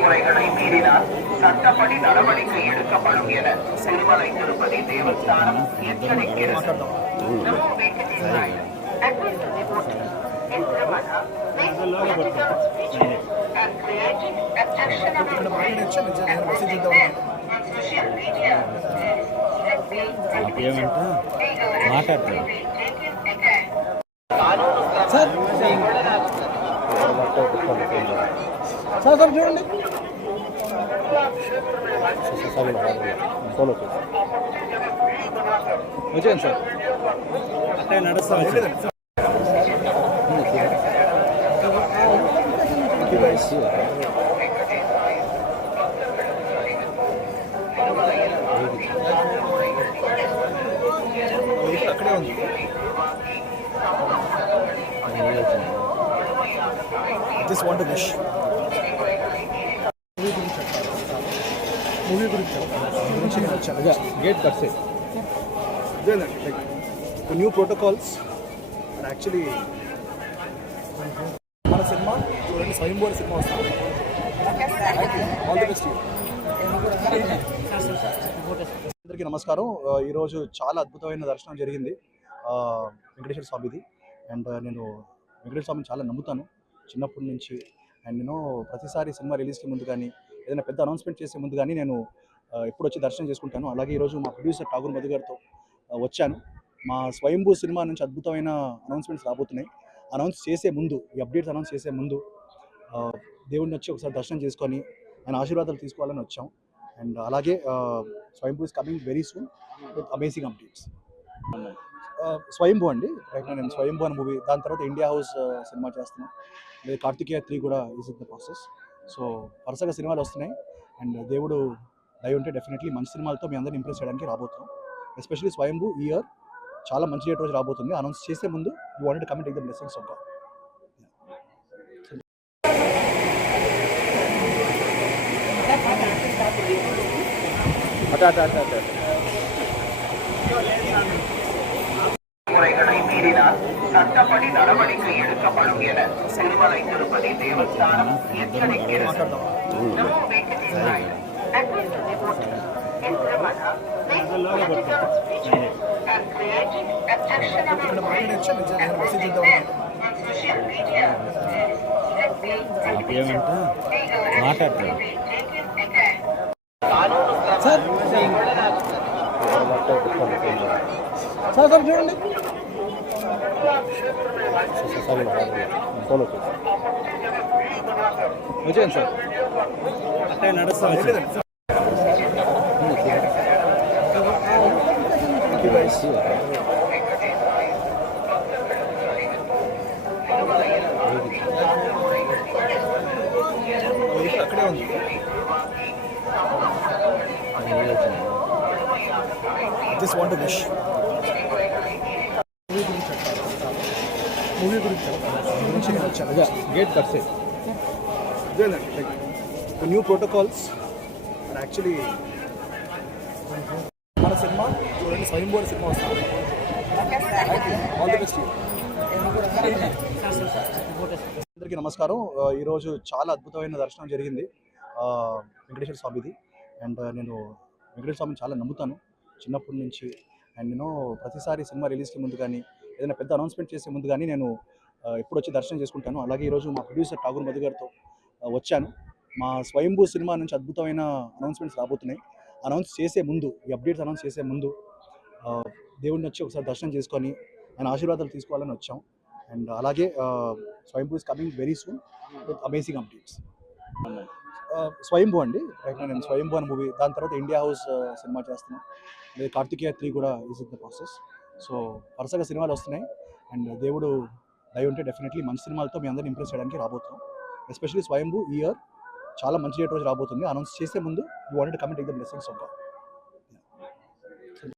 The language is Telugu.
முறைகளை மீறினால் சட்டப்படி நடவடிக்கை எடுக்கப்படும் என திருமலை திருப்பதி தேவஸ்தானம் எச்சரிக்கிறது. మాట్లాడతాను సార్ సార్ చూడండి ఫోన్ వచ్చేయండి సార్ అంటే నడుస్తాం అక్కడే ఉంది just want to wish movie గురించి నేను వచ్చాను గేట్ కట్సే ఇదేనండి like new protocols and actually మన సినిమా చూడండి స్వయంభూ సినిమా వస్తుంది ఆల్ ది బెస్ట్. అందరికీ నమస్కారం. ఈరోజు చాలా అద్భుతమైన దర్శనం జరిగింది వెంకటేశ్వర స్వామిది. అండ్ నేను వెంకటేశ్వర స్వామిని చాలా నమ్ముతాను చిన్నప్పటి నుంచి. అండ్ నేను ప్రతిసారి సినిమా రిలీజ్కి ముందు కానీ ఏదైనా పెద్ద అనౌన్స్మెంట్ చేసే ముందు కానీ నేను ఎప్పుడు వచ్చి దర్శనం చేసుకుంటాను. అలాగే ఈరోజు మా ప్రొడ్యూసర్ ఠాగూర్ మధు గారితో వచ్చాను. మా స్వయంభూ సినిమా నుంచి అద్భుతమైన అనౌన్స్మెంట్స్ రాబోతున్నాయి. అనౌన్స్ చేసే ముందు, ఈ అప్డేట్స్ అనౌన్స్ చేసే ముందు దేవుడిని వచ్చి ఒకసారి దర్శనం చేసుకొని ఆయన ఆశీర్వాదాలు తీసుకోవాలని వచ్చాం. అండ్ అలాగే స్వయంభూ is coming very soon with amazing updates. స్వయంభూ అండి, రైట్ నేను స్వయంభూ అనే మూవీ, దాని తర్వాత ఇండియా హౌస్ సినిమా చేస్తున్నాం. లేదా కార్తికేయ 3 కూడా is in the process. So వరుసగా సినిమాలు వస్తున్నాయి. అండ్ దేవుడు దయ ఉంటే డెఫినెట్లీ మంచి సినిమాలతో మీ అందరిని ఇంప్రెస్ చేయడానికి రాబోతున్నాం. ఎస్పెషల్లీ స్వయంభూ ఈ ఇయర్ చాలా మంచి డేట్ రోజు రాబోతుంది. అనౌన్స్ చేసే ముందు you wanted to come and take the blessings of God. முறைகளை மீறினால் சட்டப்படி நடவடிக்கை எடுக்கப்படும் என திருமலை திருப்பதி தேவஸ்தானம் எச்சரிக்கிறது. మాట్లాడతాను సార్ సార్ సార్ చూడండి ఫోన్ వచ్చేయండి సార్ అంటే నడుస్తాం అక్కడే ఉంది just want to wish movie గురించి నేను వచ్చాను గేట్ కట్సే ఇదేనండి like new protocols and actually మన సినిమా చూడండి స్వయంభూ సినిమా వస్తుంది ఆల్ ది బెస్ట్. అందరికీ నమస్కారం. ఈరోజు చాలా అద్భుతమైన దర్శనం జరిగింది వెంకటేశ్వర స్వామిది. అండ్ నేను వెంకటేశ్వర స్వామిని చాలా నమ్ముతాను చిన్నప్పటి నుంచి. అండ్ నేను ప్రతిసారి సినిమా రిలీజ్కి ముందు కానీ ఏదైనా పెద్ద అనౌన్స్మెంట్ చేసే ముందు కానీ నేను ఎప్పుడు వచ్చి దర్శనం చేసుకుంటాను. అలాగే ఈరోజు మా ప్రొడ్యూసర్ ఠాగూర్ మధు గారితో వచ్చాను. మా స్వయంభూ సినిమా నుంచి అద్భుతమైన అనౌన్స్మెంట్స్ రాబోతున్నాయి. అనౌన్స్ చేసే ముందు, ఈ అప్డేట్స్ అనౌన్స్ చేసే ముందు దేవుడిని వచ్చి ఒకసారి దర్శనం చేసుకొని ఆయన ఆశీర్వాదాలు తీసుకోవాలని వచ్చాం. అండ్ అలాగే స్వయంభూ is coming very soon with amazing updates. స్వయంభూ అండి, రైట్ నేను స్వయంభూ అనే మూవీ, దాని తర్వాత ఇండియా హౌస్ సినిమా చేస్తున్నాం. లేదా కార్తికేయ 3 కూడా is in the process. So వరుసగా సినిమాలు వస్తున్నాయి. అండ్ దేవుడు దయ ఉంటే డెఫినెట్లీ మంచి సినిమాలతో మీ అందరిని ఇంప్రెస్ చేయడానికి రాబోతున్నాం. ఎస్పెషల్లీ స్వయంభూ ఈ ఇయర్ చాలా మంచి డేట్ రోజు రాబోతుంది. అనౌన్స్ చేసే ముందు you wanted to come and take the blessings of God.